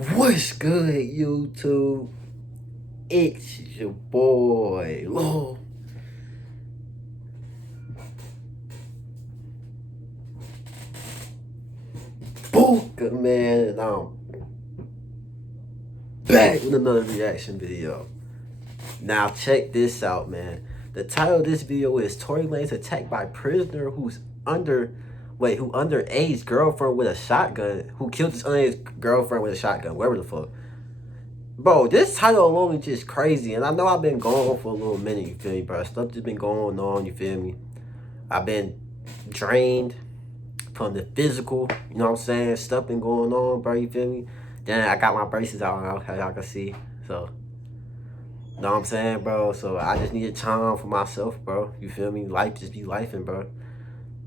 What's good, YouTube? It's your boy, Lil. Booka, man, and I'm back with another reaction video. Now, check this out, man. The title of this video is Tory Lanez attacked by prisoner who underage girlfriend with a shotgun, who killed his underage girlfriend with a shotgun, whatever the fuck. Bro, this title alone is just crazy, and I know I've been going on for a little minute, you feel me, bro? Stuff just been going on, you feel me? I've been drained from the physical, you know what I'm saying? Stuff been going on, bro, you feel me? Then I got my braces out now, as y'all can see, so, you know what I'm saying, bro? So I just needed time for myself, bro, you feel me? Life just be lifing, bro.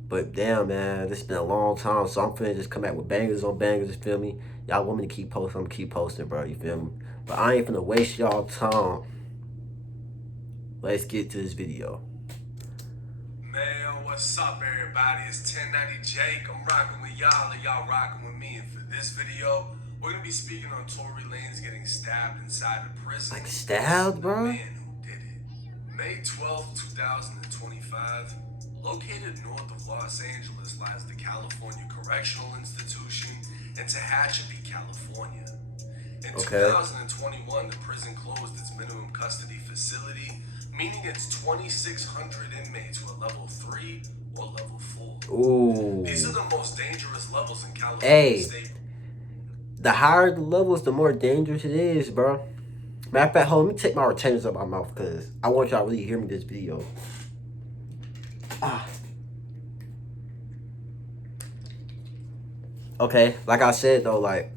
But damn, man, this has been a long time, so I'm finna just come back with bangers on bangers, you feel me? Y'all want me to keep posting, I'm gonna keep posting, bro, you feel me? But I ain't finna waste y'all time. Let's get to this video. Man, what's up, everybody? It's 1090 Jake. I'm rocking with y'all, and y'all rocking with me. And for this video, we're gonna be speaking on Tory Lanez getting stabbed inside a prison. Like stabbed, bro? The man who did it. May 12, 2025. Located north of Los Angeles lies the California Correctional Institution in Tehachapi, California. In 2021, the prison closed its minimum custody facility, meaning it's 2,600 inmates who are level 3 or level 4. Ooh. These are the most dangerous levels in California state. The higher the levels, the more dangerous it is, bro. Matter of fact, hold on, let me take my retainers out of my mouth because I want y'all to really hear me this video. Okay, like I said though, like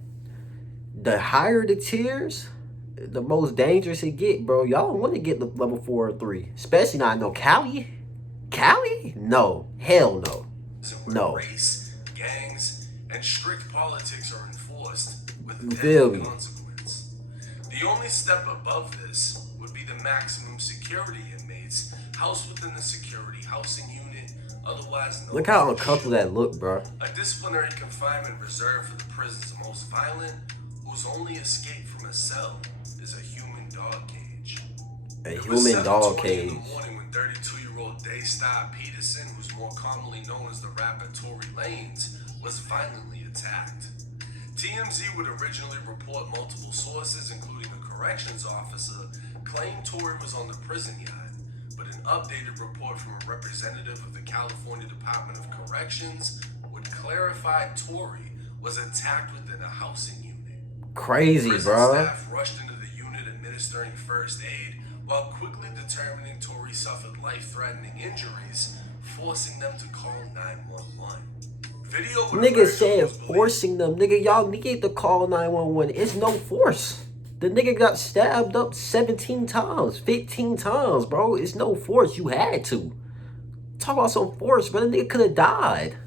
the higher the tiers, the most dangerous it get, bro. Y'all don't want to get the level 4 or 3, especially not no Cali. Cali? No, hell no, no. Race, gangs, and strict politics are enforced with You feel deadly me? consequence. The only step above this would be the maximum security inmates housed within the security housing unit, otherwise known. Look how uncomfortable that look, bro. A disciplinary confinement reserved for the prison's most violent, whose only escape from a cell is a human dog cage. A human dog cage. In the morning when 32-year-old Stapped Peterson, who's more commonly known as the rapper Tory Lanez, was violently attacked. TMZ would originally report multiple sources, including a corrections officer, claimed Tory was on the prison yard, but an updated report from a representative of the California Department of Corrections would clarify Tory was attacked within a housing unit. Crazy, Prison bro. staff rushed into the unit administering first aid while quickly determining Tory suffered life-threatening injuries, forcing them to call 911. Video Nigga said forcing them. Nigga, y'all need to call 911. It's no force. The nigga got stabbed up 17 times, 15 times, bro. It's no force. You had to. Talk about some force, bro. The nigga could have died.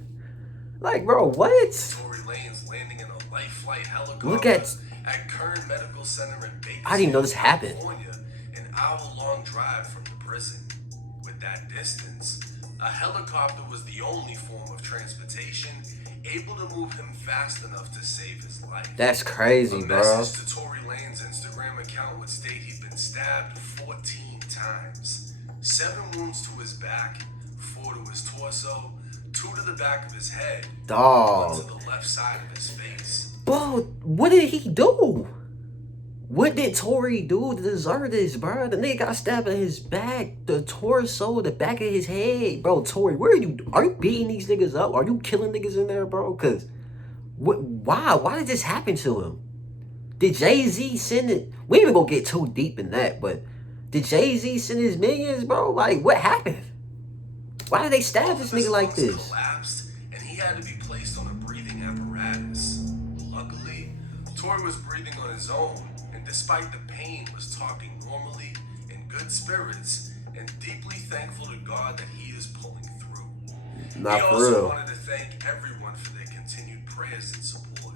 Like, bro, what? Tory Lanez landing in a life flight helicopter Look at Kern Medical Center in Bakersfield, I didn't know this happened. California, an hour-long drive from the prison. With that distance, a helicopter was the only form of transportation able to move him fast enough to save his life. That's crazy, bro. A message to Tory Lanez's Instagram account would state he'd been stabbed 14 times. 7 wounds to his back, 4 to his torso, 2 to the back of his head, Dog. 1 to the left side of his face. Bro, what did he do? What did Tory do to deserve this, bro? The nigga got stabbed in his back, the torso, the back of his head. Bro, Tory, where are you? Are you beating these niggas up? Are you killing niggas in there, bro? Because, why? Why did this happen to him? Did Jay-Z send it? We ain't even gonna get too deep in that, but did Jay-Z send his millions, bro? Like, what happened? Why did they stab this nigga like this? Collapsed, and he had to be placed on a breathing apparatus. Luckily, Tory was breathing on his own, and despite the pain, was talking normally, in good spirits, and deeply thankful to God that he is pulling through. Not he for also real. wanted to thank everyone for their continued prayers and support.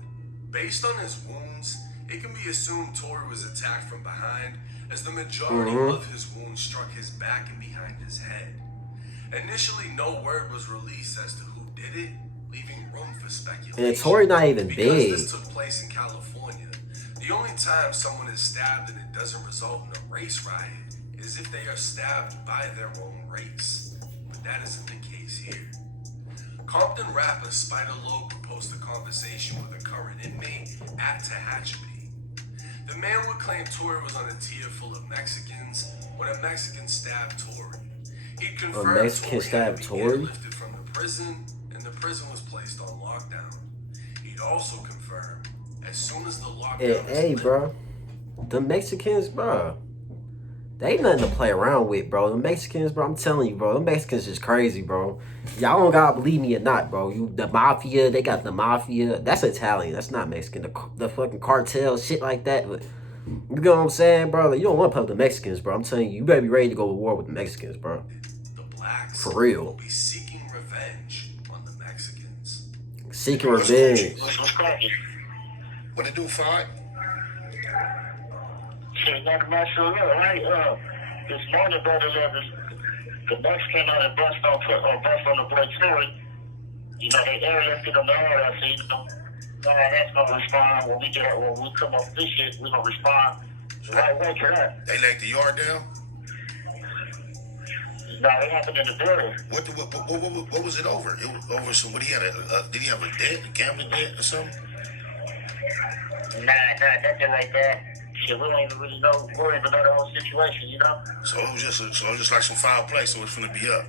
Based on his wounds, it can be assumed Tory was attacked from behind, as the majority of his wounds struck his back and behind his head. Initially, no word was released as to who did it, leaving room for speculation. And Tory not even because big. this took place in California, The only time someone is stabbed and it doesn't result in a race riot is if they are stabbed by their own race. But that isn't the case here. Compton rapper Spider Low proposed a conversation with a current inmate at Tehachapi. The man would claim Tory was on a tier full of Mexicans when a Mexican stabbed Tory. He'd confirmed Mexican Tory had stabbed to be Tory? airlifted from the prison, and the prison was placed on lockdown. He'd also confirmed as soon as the lockdown Hey, bro. The Mexicans, bro. They ain't nothing to play around with, bro. The Mexicans, bro, I'm telling you, bro. The Mexicans is crazy, bro. Y'all don't gotta believe me or not, bro. The mafia, they got the mafia. That's Italian. That's not Mexican. The fucking cartel, shit like that. But you know what I'm saying, bro? Like, you don't want to play with the Mexicans, bro. I'm telling you, you better be ready to go to war with the Mexicans, bro. The blacks For real. will be seeking revenge on the Mexicans. Seeking revenge. What it do, Fod? Shit, nothing much for real, right? This morning, brother, the Mexican on the bus on the boy Tory. You know, they airlifted him there. I said, that's gonna respond when we come off this shit. We gonna respond right away to that. They laid the yard down? No, it happened in the building. What was it over? It was over some. What he had did he have a debt, a gambling debt or something? Nah, nothing like that. Shit, we don't even really worry about the whole situation, you know? So it was just like some foul play. So it's finna be up.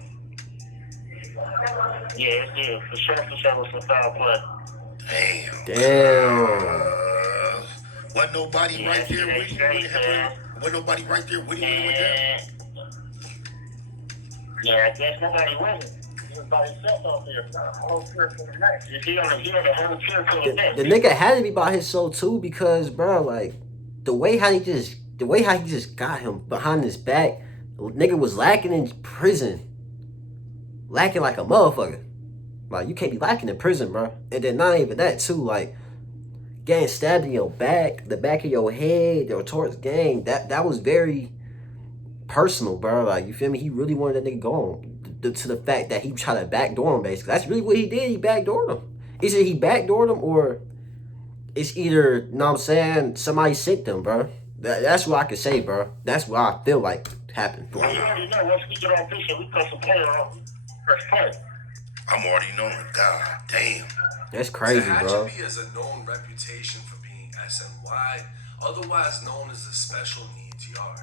Yeah, for sure, was some foul play. Damn. Wasn't nobody right there with you? Wasn't nobody right there with you when you went down? Yeah, I guess nobody wasn't. He was by himself out there. The whole tier for the next. He on the whole tier for the next. The nigga had to be by his soul too, because bro, like the way how he just got him behind his back, nigga was lacking in prison, lacking like a motherfucker. Like you can't be lacking in prison, bro. And then not even that too, like getting stabbed in your back, the back of your head, or towards gang. That was very personal, bro. Like you feel me? He really wanted that nigga gone. To the fact that he tried to backdoor him, basically. That's really what he did. He backdoored him. Either he backdoored him or it's either, you know what I'm saying, somebody sicked him, bro. That's what I can say, bro. That's what I feel like happened. Well, you already know, once we get on this shit, we cut some player off. First play. I'm already knowing. God damn. That's crazy, bro. Tehachapi has a known reputation for being SNY, otherwise known as the Special Needs Yard.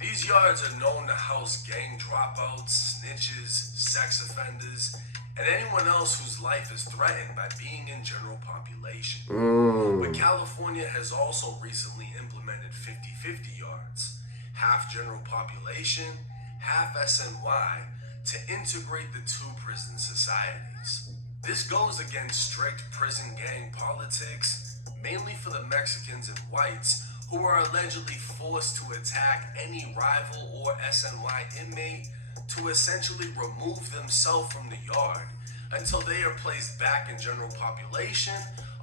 These yards are known to house gang dropouts, snitches, sex offenders, and anyone else whose life is threatened by being in general population. But California has also recently implemented 50-50 yards, half general population, half SNY, to integrate the two prison societies. This goes against strict prison gang politics, mainly for the Mexicans and whites, who are allegedly forced to attack any rival or SNY inmate to essentially remove themselves from the yard until they are placed back in general population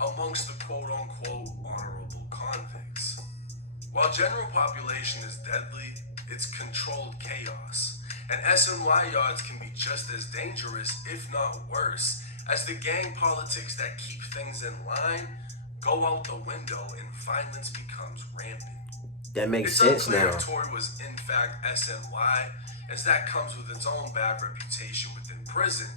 amongst the quote-unquote honorable convicts. While general population is deadly, it's controlled chaos, and SNY yards can be just as dangerous, if not worse, as the gang politics that keep things in line go out the window and violence becomes rampant. That makes sense now. If Tory was in fact SNY, as that comes with its own bad reputation within prison,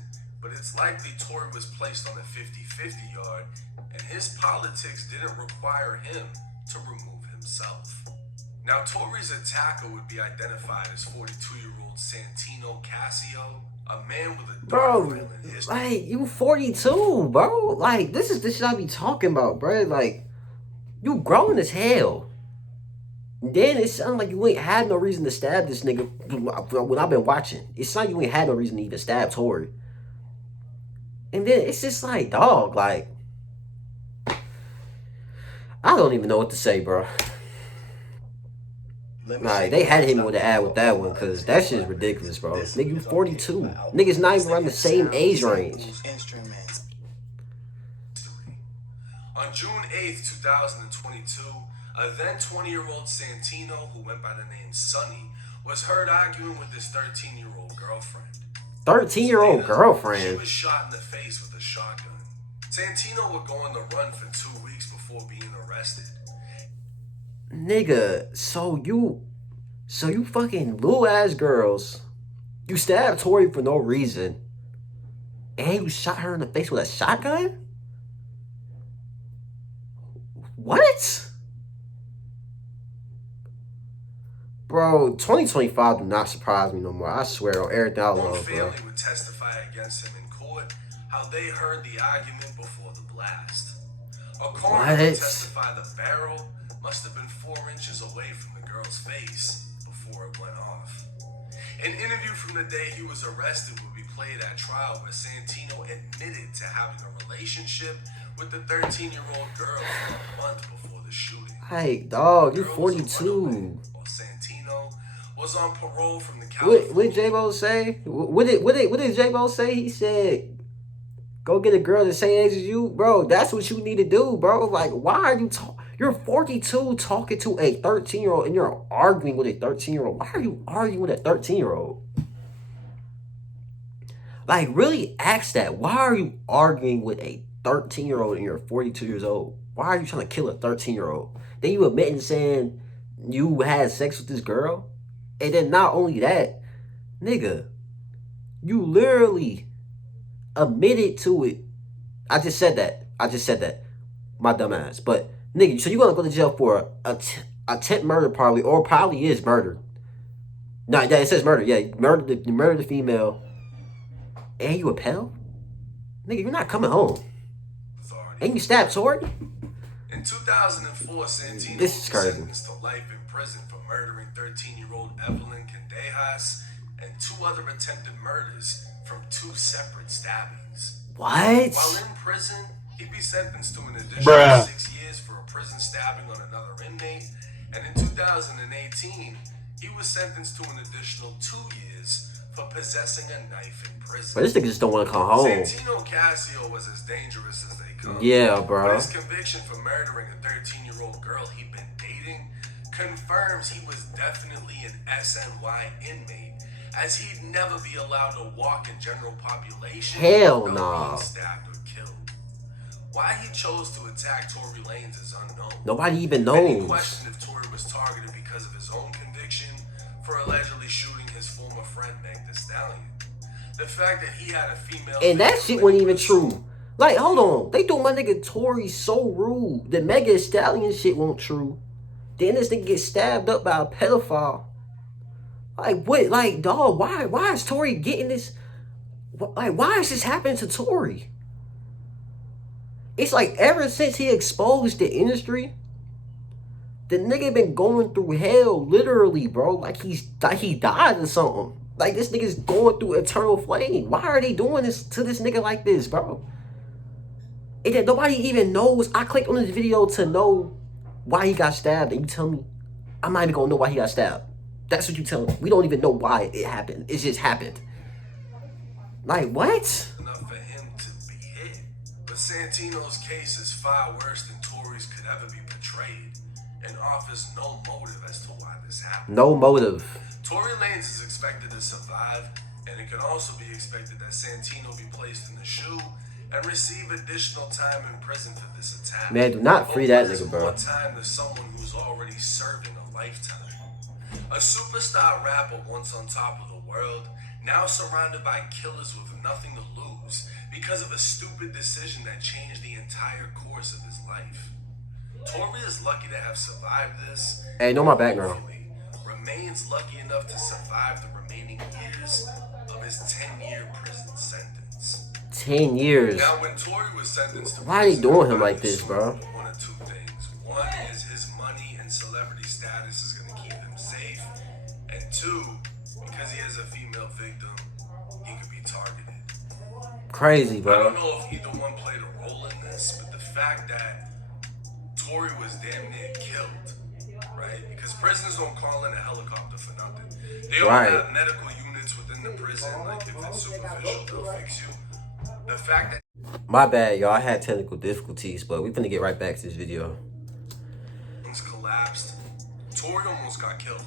but it's likely Tory was placed on a 50-50 yard, and his politics didn't require him to remove himself. Now, Tory's attacker would be identified as 42-year-old Santino Casio, a man with a dark violent history. Like, you 42, bro. Like, this is the shit I be talking about, bro. Like, you grown as hell. Then it sounds like you ain't had no reason to stab this nigga when I've been watching. It sounds like you ain't had no reason to even stab Tory. And then it's just like, dog, like, I don't even know what to say, bro. Like, they had to hit me with the ad with that one, because that shit's ridiculous, bro. Nigga, you 42. Niggas not even around the same age range. On June 8th, 2022, a then 20-year-old Santino, who went by the name Sonny, was heard arguing with his 13-year-old girlfriend. 13-year-old girlfriend? She was shot in the face with a shotgun. Santino would go on the run for 2 weeks before being arrested. Nigga, so you fucking little ass girls. You stabbed Tory for no reason. And you shot her in the face with a shotgun? What? Bro, 2025 do not surprise me no more. I swear on everything I love, bro. Family would testify against him in court how they heard the argument before the blast. A coroner would testify the barrel must have been 4 inches away from the girl's face before it went off. An interview from the day he was arrested would be played at trial where Santino admitted to having a relationship with the 13-year-old girl for a month before the shooting. Hey, dog, you're 42. While Santino was on parole from the California. What did J-Bo say? What did J-Bo say? He said, go get a girl the same age as you. Bro, that's what you need to do, bro. Like, why are you You're 42 talking to a 13-year-old and you're arguing with a 13-year-old. Why are you arguing with a 13-year-old? Like, really ask that. Why are you arguing with a 13-year-old and you're 42 years old? Why are you trying to kill a 13-year-old? Then you admitting saying you had sex with this girl? And then not only that, nigga, you literally admitted to it. I just said that. My dumb ass. But, nigga, so you're going to go to jail for attempt murder probably, or probably is murder. No, yeah, it says murder. Yeah, you murdered the female. And you a pal? Nigga, you're not coming home. And you stabbed Tory? In 2004, Santino This is was crazy. sentenced to life in prison for murdering 13-year-old Evelyn Candejas and 2 other attempted murders from 2 separate stabbings. What? While in prison, he'd be sentenced to an additional 6 years for a prison stabbing on another inmate, and in 2018, he was sentenced to an additional 2 years for possessing a knife in prison. But this nigga just don't want to come home. Santino Casio was as dangerous as they come. Yeah, bro. But his conviction for murdering a 13-year-old girl he'd been dating confirms he was definitely an SNY inmate, as he'd never be allowed to walk in general population. Hell without nah. being stabbed or killed. Why he chose to attack Tory Lanez is unknown. Nobody even Many knows. question if Tory was targeted because of his own conviction for allegedly shooting his former friend Meg Thee Stallion. The fact that he had a female... And that shit wasn't even true. Like, hold on. They do my nigga Tory so rude. The Meg Thee Stallion shit wasn't true. Then this nigga gets stabbed up by a pedophile. Like, what? Like, dog, why is Tory getting this? Like, why is this happening to Tory? It's like ever since he exposed the industry, the nigga been going through hell, literally, bro. Like he died or something. Like, this nigga's going through eternal flame. Why are they doing this to this nigga like this, bro? And then nobody even knows. I clicked on this video to know why he got stabbed, and you tell me I'm not even gonna know why he got stabbed. That's what you tell me. We don't even know why it happened. It just happened. Like, what? Enough for him to be hit. But Santino's case is far worse than Tory's could ever be portrayed, and offers no motive as to why this happened. No motive. Tory Lanez is expected to survive, and it can also be expected that Santino be placed in the shoe and receive additional time in prison for this attack. Man, do not free that But nigga, bro. more time to someone who's already serving a lifetime. A superstar rapper once on top of the world, now surrounded by killers with nothing to lose because of a stupid decision that changed the entire course of his life. Tory is lucky to have survived this. Hey, know my background. Hopefully, remains lucky enough to survive the remaining years of his 10-year prison sentence. 10 years. Now, when Tory was sentenced to Why are they prison, doing him like everybody this, bro? assumed one of 2 things. One is his money and celebrity status is going to keep him safe. And 2, because he has a female victim, he could be targeted. Crazy, I bro. don't know if either one played a role in this, but the fact that Tory was damn near killed, right? Because prisons don't call in a helicopter for nothing. They don't have medical units within the prison. Like, if it's superficial, they'll fix you. The fact that... My bad, y'all. I had technical difficulties, but we finna get right back to this video. things collapsed, Tory almost got killed.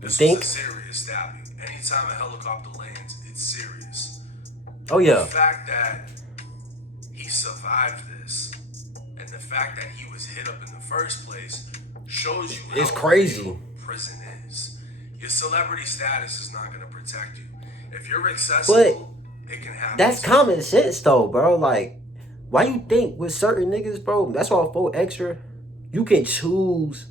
This think? was a serious stabbing. Anytime a helicopter lands, it's serious. Oh, yeah. The fact that he survived this, and the fact that he was hit up in the first place, shows you It's how crazy. real prison is. Your celebrity status is not going to protect you. If you're accessible, it can happen. That's common sense though, bro. Like, why you think with certain niggas, bro? That's why for extra, you can choose.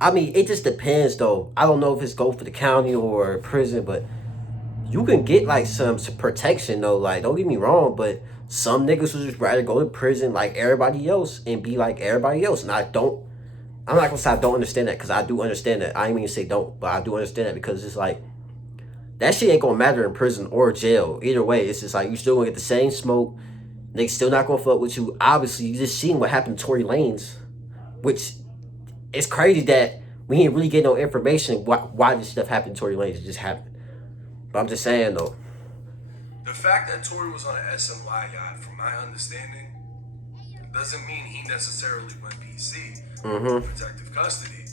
I mean, it just depends though. I don't know if it's go for the county or prison, but you can get like some protection though. Like, don't get me wrong, but some niggas would just rather go to prison like everybody else and be like everybody else. And I'm not gonna say I don't understand that, because I do understand that. I ain't mean to say don't, but I do understand that, because it's like that shit ain't gonna matter in prison or jail. Either way, it's just like you still gonna get the same smoke. Niggas still not gonna fuck with you. Obviously, you just seen what happened to Tory Lanez, which is crazy that we didn't really get no information why this stuff happened to Tory Lanez. It just happened. But I'm just saying though. The fact that Tory was on an SNY yacht, from my understanding, doesn't mean he necessarily went PC for protective custody.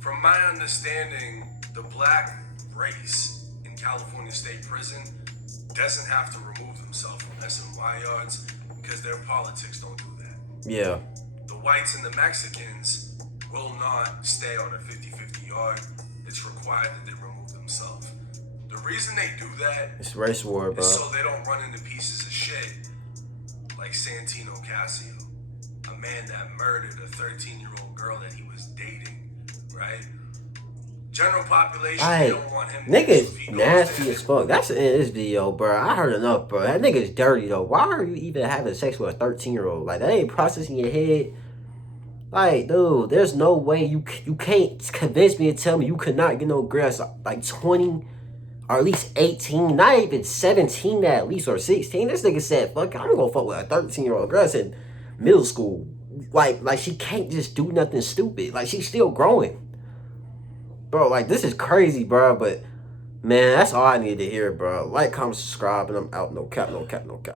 From my understanding, the black race in California State Prison doesn't have to remove themselves from SNY yards because their politics don't do that. Yeah. The whites and the Mexicans will not stay on a 50-50 yard. It's required that they remove themselves. The reason they do that It's race war, bro. is so they don't run into pieces of shit like Santino Casio, a man that murdered a 13-year-old girl that he was dating, right? General population, they don't want him. Nigga's nasty as fuck. That's in this video, bro. I heard enough, bro. That nigga's dirty though. Why are you even having sex with a 13-year-old? Like, that ain't processing your head. Like, dude, there's no way you can't convince me and tell me you could not get no girls like 20 or at least 18, not even 17 at least, or 16. This nigga said, fuck it, I'm gonna fuck with a 13-year-old girl in middle school. Like she can't just do nothing stupid. Like, she's still growing. Bro, like, this is crazy, bro. But, man, that's all I needed to hear, bro. Like, comment, subscribe, and I'm out. No cap, no cap, no cap.